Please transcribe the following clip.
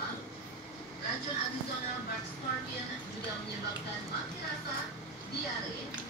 lalu. Racun Arizona barkscorpion juga menyebabkan mati rasa, diare,